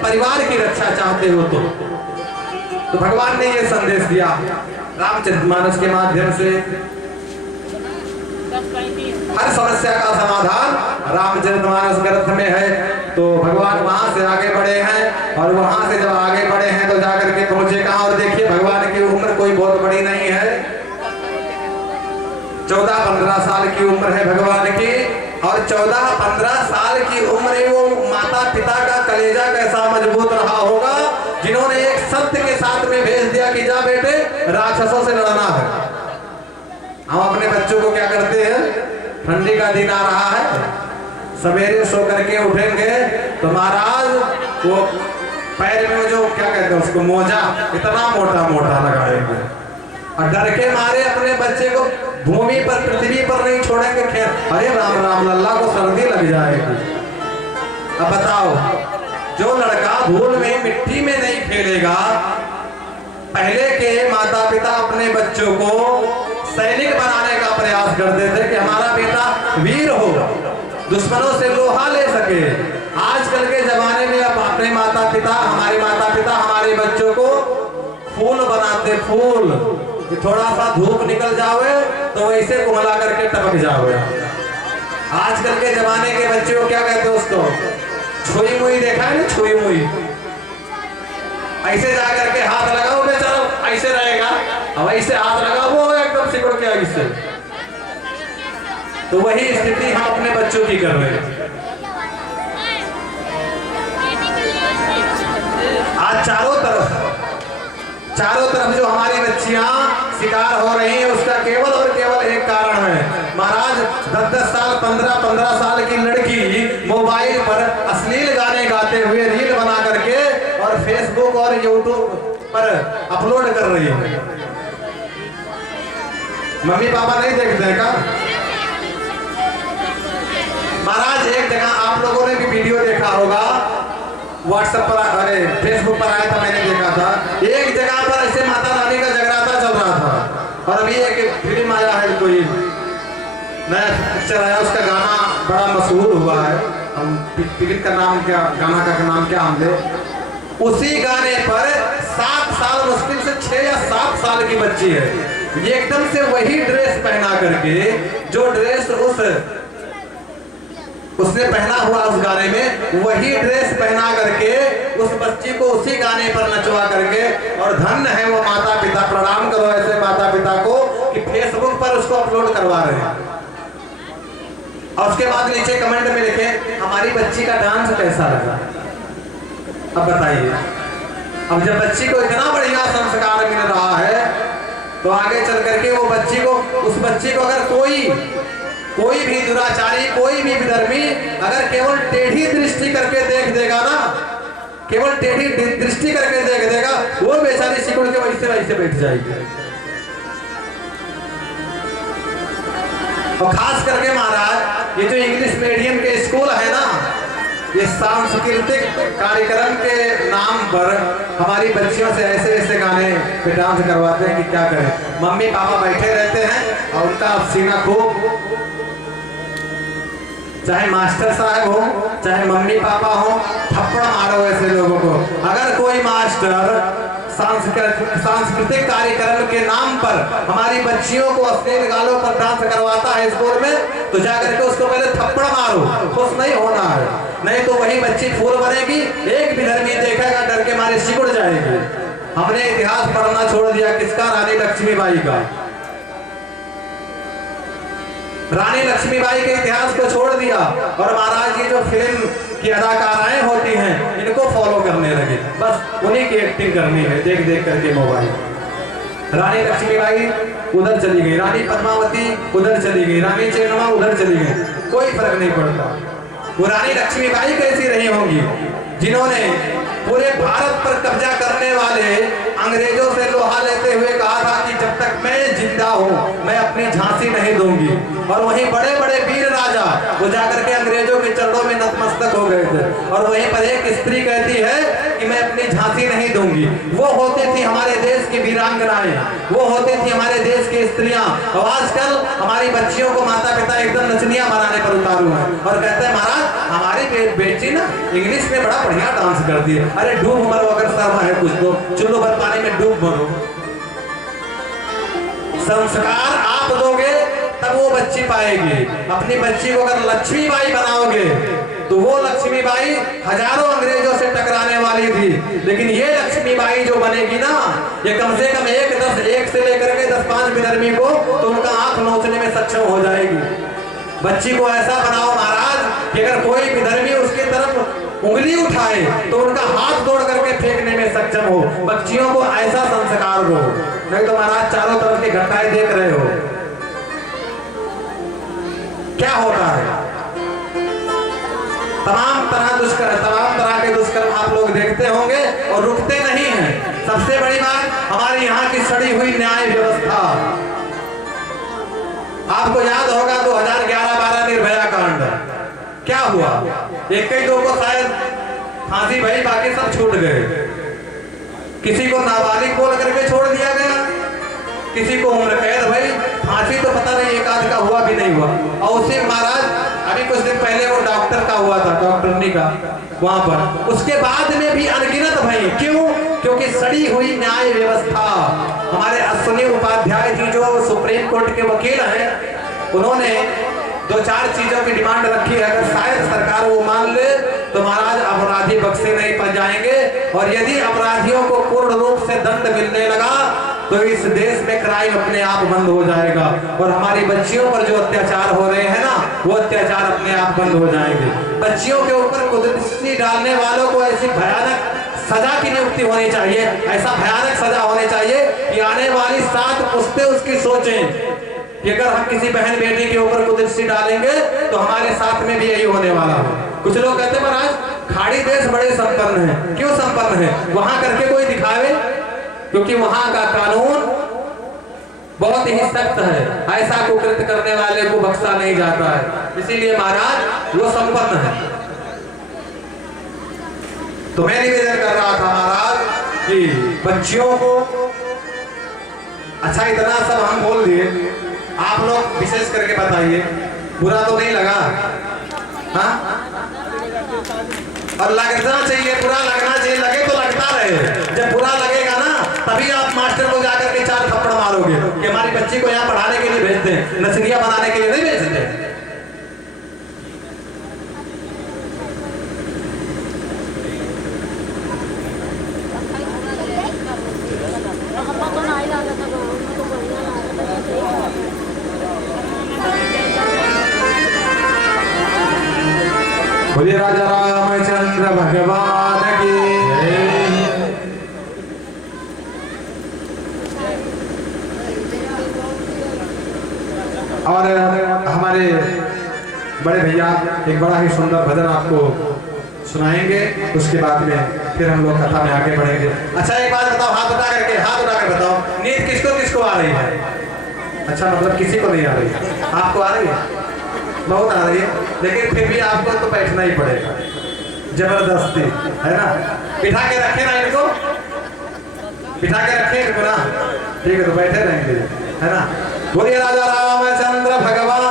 परिवार की रक्षा चाहते हो तो भगवान ने ये संदेश दिया रामचरितमानस के माध्यम से। हर समस्या का समाधान रामचरितमानस ग्रंथ में है। तो भगवान वहां से आगे बढ़े हैं और वहां से जब आगे बढ़े हैं तो जाकर के पहुंचे कहां। और देखिए भगवान की उम्र कोई बहुत बड़ी नहीं है, 14-15 साल की उम्र है भगवान की। और 14-15 साल की उम्र वो माता पिता का कलेजा कैसा मजबूत रहा होगा जिन्होंने एक सत्य के साथ में भेज दिया कि जा बेटे राक्षसों से लड़ना है। हम अपने बच्चों को क्या करते हैं, ठंडी का दिन आ रहा है, सवेरे सो करके उठेंगे तो महाराज वो पैर में जो क्या कहते हैं उसको मोजा इतना मोटा मोटा लगाएंगे और डर के मारे अपने बच्चे को भूमि पर पृथ्वी पर नहीं छोड़ेंगे। खेल अरे राम राम लल्ला को सर्दी लग जाएगी। अब बताओ जो लड़का धूल में मिट्टी में नहीं खेलेगा, पहले के माता पिता अपने बच्चों को सैनिक बनाने का प्रयास करते थे कि हमारा बेटा वीर हो, दुश्मनों से लोहा ले सके। आजकल के जमाने में अब अपने माता पिता हमारे बच्चों को फूल बनाते, फूल कि थोड़ा सा धूप निकल जावे तो वैसे कुमला करके टपक जावे। आजकल के जमाने के बच्चे को क्या कहते हैं उसको, छुई मुई देखा है ना, छुई मुई। ऐसे जाकर के हाथ लगाओ बेचारा ऐसे रहेगा, अब ऐसे हाथ लगाओ वो एकदम सिकुड़ के ऐसे। तो वही स्थिति हम अपने बच्चों की कर रहे हैं। आज चारों तरफ जो हमारी बच्चियां शिकार हो रही हैं उसका केवल और केवल एक कारण है। महाराज 10-10 साल 15-15 साल की लड़की मोबाइल पर अश्लील गाने गाते हुए रील बना करके और फेसबुक और यूट्यूब पर अपलोड कर रही है। मम्मी पापा नहीं देखते हैं क्या? महाराज एक जगह आप लोगों ने भी वीडियो देखा होगा, व्हाट्सएप पर, अरे फेसबुक पर आया था, मैंने देखा था। एक जगह पर ऐसे माता रानी का जगराता चल रहा था और अभी एक फिल्म आया है, कोई नया पिक्चर आया, उसका गाना बड़ा मशहूर हुआ है। हम पिक्चर का नाम क्या, गाना का नाम क्या हम दे। उसी गाने पर 7 साल मुश्किल से 6 या 7 साल की बच्ची है, ये एकदम से वही ड्रेस पहना करके, जो ड्रेस उसने पहना हुआ उस गाने में, वही ड्रेस पहना करके उस बच्ची को उसी गाने पर नचवा करके। और धन्य है वो माता पिता, प्रणाम करो ऐसे माता पिता को कि फेसबुक पर उसको अपलोड करवा रहे हैं। और उसके बाद नीचे कमेंट में लिखे हमारी बच्ची का डांस कैसा लगा। अब बताइए, अब जब बच्ची को इतना बढ़िया संस्कार मिल रहा है तो आगे चल करके वो बच्ची को, उस बच्ची को अगर कोई भी दुराचारी, कोई भी विधर्मी अगर केवल टेढ़ी दृष्टि करके देख देगा ना, केवल टेढ़ी दृष्टि करके देख देगा, वो बेचारी सिकुड़ के वैसे बैठ जाएगी। और खास करके महाराज ये जो इंग्लिश मीडियम के स्कूल है ना, ये सांस्कृतिक कार्यक्रम के नाम पर हमारी बच्चियों से ऐसे गाने पे डांस करवाते हैं कि क्या करें। मम्मी पापा बैठे रहते हैं और उनका सीना खूब, चाहे मास्टर साहब हो चाहे मम्मी पापा हो, थप्पड़ मारो ऐसे लोगों को। अगर कोई मास्टर सांस्कृतिक कार्यक्रम के नाम पर हमारी बच्चियों को अश्लील गालों पर डांस करवाता है स्कूल में, तो जाकर के उसको पहले थप्पड़ मारो, खुश नहीं होना है, नहीं तो वही बच्ची फूल बनेगी। एक भी धर्मी देखेगा डर के मारे सिकुड़ जाएगी। हमने इतिहास पढ़ना छोड़ दिया किसका, रानी लक्ष्मीबाई का। रानी लक्ष्मीबाई के इतिहास को छोड़ दिया और महाराज ये जो फिल्म की अदाकाराएं होती हैं इनको फॉलो करने लगे, बस उन्हीं की एक्टिंग करनी है देख देख करके मोबाइल। रानी लक्ष्मीबाई उधर चली गई, रानी पद्मावती उधर चली गई, रानी चेन्नम्मा उधर चली गई, कोई फर्क नहीं पड़ता। वो रानी लक्ष्मीबाई कैसी रही होंगी जिन्होंने पूरे भारत पर कब्जा करने वाले अंग्रेजों से लोहा लेते हुए कहा था कि जब तक मैं जिंदा हूँ मैं अपनी झांसी नहीं दूंगी। और वहीं बड़े बड़े वीर राजा वो जाकर के अंग्रेजों के चरणों में नतमस्तक हो गए थे। और वहीं पर एक स्त्री कहती है कि मैं अपनी झांसी नहीं दूंगी। वो होती थी हमारे देश की वीरांगनाएं, वो होती थी हमारे देश की स्त्रियां। और आजकल हमारी बच्चियों को माता पिता एकदम नचनिया बनाने पर उतारू है और कहते हैं महाराज हमारी बेटी ना इंग्लिश में बड़ा बढ़िया डांस करती है। अरे डूब मरो, अगर शर्मा है कुछ तो चुल्लू भर पानी में डूब मरो। संस्कार आप दोगे तब वो बच्ची पाएगी। अपनी बच्ची को अगर लक्ष्मीबाई बनाओगे तो वो लक्ष्मीबाई हजारों अंग्रेजों से टकराने वाली थी, लेकिन ये लक्ष्मीबाई जो बनेगी ना, ये कम से कम एक से लेकर के 10-5 विधर्मी को तो उनका आंख नोचने में सक्षम हो जाएगी। बच्ची को ऐसा बनाओ महाराज कि अगर कोई विधर्मी उसकी तरफ उंगली उठाए तो उनका हाथ तोड़ करके फेंकने में सक्षम हो। बच्चियों को ऐसा संस्कार दो, नहीं तो महाराज चारों तरफ की घटनाएं देख रहे हो क्या होता है। तमाम तरह के दुष्कर्म आप लोग देखते होंगे और रुकते नहीं हैं। सबसे बड़ी बात हमारे यहाँ की सड़ी हुई न्याय व्यवस्था। आपको याद होगा 2011-12 निर्भया कांड क्या हुआ। एक ही दो को शायद फांसी भई, बाकी सब छूट गए। किसी को नाबालिग बोल करके छोड़ दिया गया, किसी को उम्र कैद भई, फांसी तो पता नहीं एक आध का हुआ भी नहीं हुआ। और उसी महाराज अभी कुछ दिन पहले वो डॉक्टर का हुआ था, डॉक्टरनी का वहां पर, उसके बाद में भी अनगिनत भई। क्यों? क्योंकि सड़ी हुई न्याय व्यवस्था। हमारे अश्विनी उपाध्याय जी जो सुप्रीम कोर्ट के वकील हैं, उन्होंने 2-4 चीजों की डिमांड रखी है। अगर शायद सरकार वो मान ले तो महाराज अपराधी बख्शे नहीं पा जाएंगे, और यदि अपराधियों को पूर्ण रूप से दंड मिलने लगा तो इस देश में क्राइम अपने आप बंद हो जाएगा और हमारी बच्चियों पर जो अत्याचार हो रहे हैं ना, वो अत्याचार अपने आप बंद हो जाएंगे। बच्चियों के ऊपर कुदरती डालने वालों को ऐसी भयानक सजा की नियुक्ति होनी चाहिए, ऐसा भयानक सजा होनी चाहिए कि आने वाली 7 पुश्तें उसकी सोचें कि अगर हम किसी बहन बेटी के ऊपर कुदरती डालेंगे तो हमारे साथ में भी यही होने वाला है। कुछ लोग कहते हैं महाराज खाड़ी देश बड़े संपन्न है। क्यों संपन्न है? वहां करके कोई दिखावे, क्योंकि वहां का कानून बहुत ही सख्त है। ऐसा कुकृत्य करने वाले को बख्शा नहीं जाता है, इसीलिए महाराज वो संपन्न है। तो मैं निवेदन कर रहा था महाराज कि बच्चियों को, अच्छा इतना सब हम बोल दिए, आप लोग विशेष करके बताइए बुरा तो नहीं लगा? हाँ, और लगना चाहिए, बुरा लगना चाहिए। लगे तो लगता रहे। जब बुरा लगेगा ना तभी आप मास्टर को जाकर के 4 थप्पड़ मारोगे कि हमारी बच्ची को यहाँ पढ़ाने के लिए भेजते हैं, नचनिया बनाने के लिए नहीं भेजते। बोलिए राजा रामचंद्र भगवान की जय। और हमारे बड़े भैया एक बड़ा ही सुंदर भजन आपको सुनाएंगे, उसके बाद में फिर हम लोग कथा में आगे बढ़ेंगे। अच्छा एक बात बताओ, हाथ उठा कर बताओ, नींद किसको किसको आ रही है? अच्छा मतलब किसी को नहीं आ रही, आपको आ रही है? बहुत आ रही है, लेकिन फिर भी आपको तो बैठना ही पड़ेगा जबरदस्ती, है ना? बिठा के रखे ना इनको, बिठा के रखे इनको ना, ठीक है? तो बैठे रहेंगे, है ना? बोलिए राजा रामचंद्र भगवान